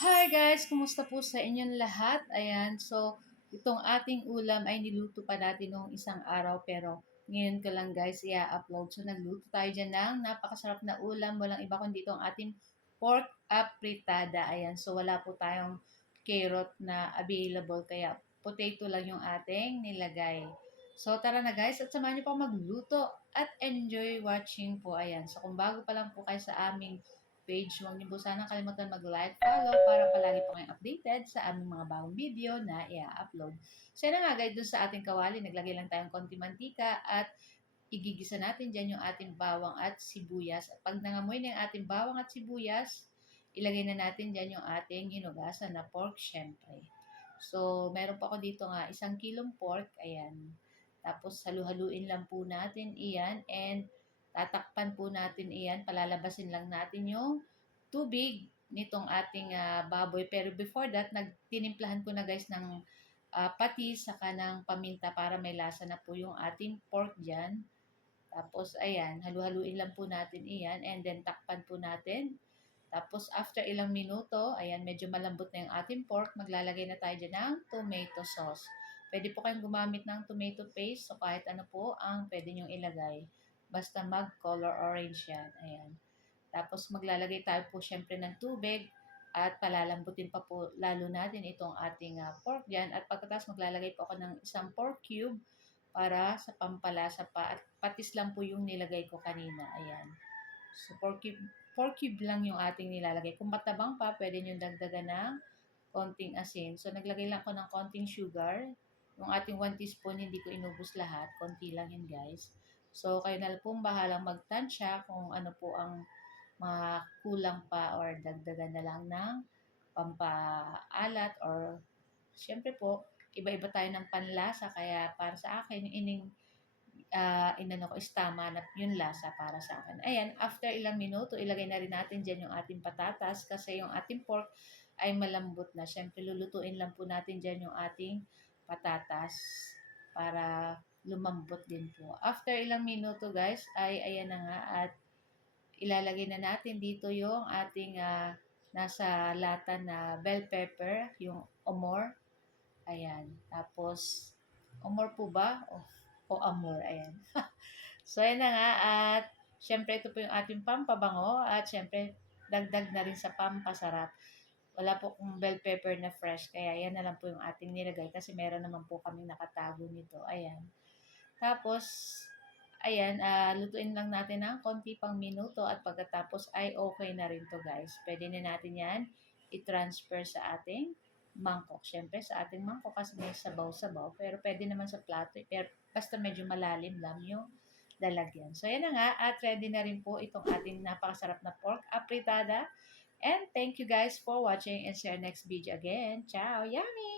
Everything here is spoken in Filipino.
Hi guys! Kumusta po sa inyong lahat? Ayan, so itong ating ulam ay niluto pa natin noong isang araw pero ngayon ko lang guys i-upload. So nagluto tayo dyan ng napakasarap na ulam. Walang iba kundi itong ating pork apritada. Ayan, so wala po tayong carrot na available kaya potato lang yung ating nilagay. So tara na guys at samahan niyo po magluto at enjoy watching po. Ayan, so kung bago pa lang po kayo sa aming page. Huwag niyo po sana kalimutan mag-like, follow para palagi po kayong updated sa aming mga bagong video na i-upload. So yun na nga guys, dun sa ating kawali, naglagay lang tayong konti mantika at igigisa natin dyan yung ating bawang at sibuyas. At pag nangamoy na yung ating bawang at sibuyas, ilagay na natin dyan yung ating hinugasan na pork syempre. So, meron pa ako dito nga 1 kilong pork. Ayan. Tapos, halu-haluin lang po natin iyan and tatakpan po natin iyan. Palalabasin lang natin yung tubig nitong ating baboy. Pero before that, nagtinimplahan ko na guys ng patis saka ng paminta para may lasa na po yung ating pork dyan. Tapos, ayan, halu-haluin lang po natin iyan and then takpan po natin. Tapos, after ilang minuto, ayan, medyo malambot na yung ating pork, maglalagay na tayo dyan ng tomato sauce. Pwede po kayong gumamit ng tomato paste, so kahit ano po ang pwede nyong ilagay. Basta mag-color orange yan. Ayan. Tapos, maglalagay tayo po syempre ng tubig at palalambutin pa po lalo natin itong ating pork dyan. At pagkatapos, maglalagay po ako ng isang pork cube para sa pampalasa pa. At patis lang po yung nilagay ko kanina. Ayan. So, pork cube lang yung ating nilalagay. Kung matabang pa, pwede nyo dagdagan ng konting asin. So, naglagay lang ko ng konting sugar. Yung ating 1 teaspoon, hindi ko inubos lahat. Konti lang yun, guys. So, kayo na pong bahalang magtansya kung ano po ang mga kulang pa or dagdagan na lang ng pampaalat or syempre po, iba-iba tayo ng panlasa. Kaya para sa akin, inano ko is tama na yung lasa para sa akin. Ayan, after ilang minuto, ilagay na rin natin dyan yung ating patatas kasi yung ating pork ay malambot na. Siyempre, lulutuin lang po natin dyan yung ating patatas para lumambot din po. After ilang minuto guys, ay ayan na nga at ilalagay na natin dito yung ating nasa lata na bell pepper, yung omor. Ayan. Tapos, umor po ba? O amor, ayan. So, ayan na nga. At, syempre, ito po yung ating pampabango. At, syempre, dagdag na rin sa pampasarap. Wala po kong bell pepper na fresh. Kaya, yan na lang po yung ating nilagay. Kasi meron naman po kami nakatago nito. Ayan. Tapos, ayan, lutuin lang natin ng konti pang minuto. At pagkatapos ay okay na rin to guys. Pwede na natin yan i-transfer sa ating mangkok. Siyempre, sa ating mangkok kasi may sabaw-sabaw. Pero pwede naman sa plato. Pero basta medyo malalim lang yung lalagyan. So, yan na nga. At ready na rin po itong ating napakasarap na pork apritada. And thank you guys for watching and see you next video again. Ciao! Yummy!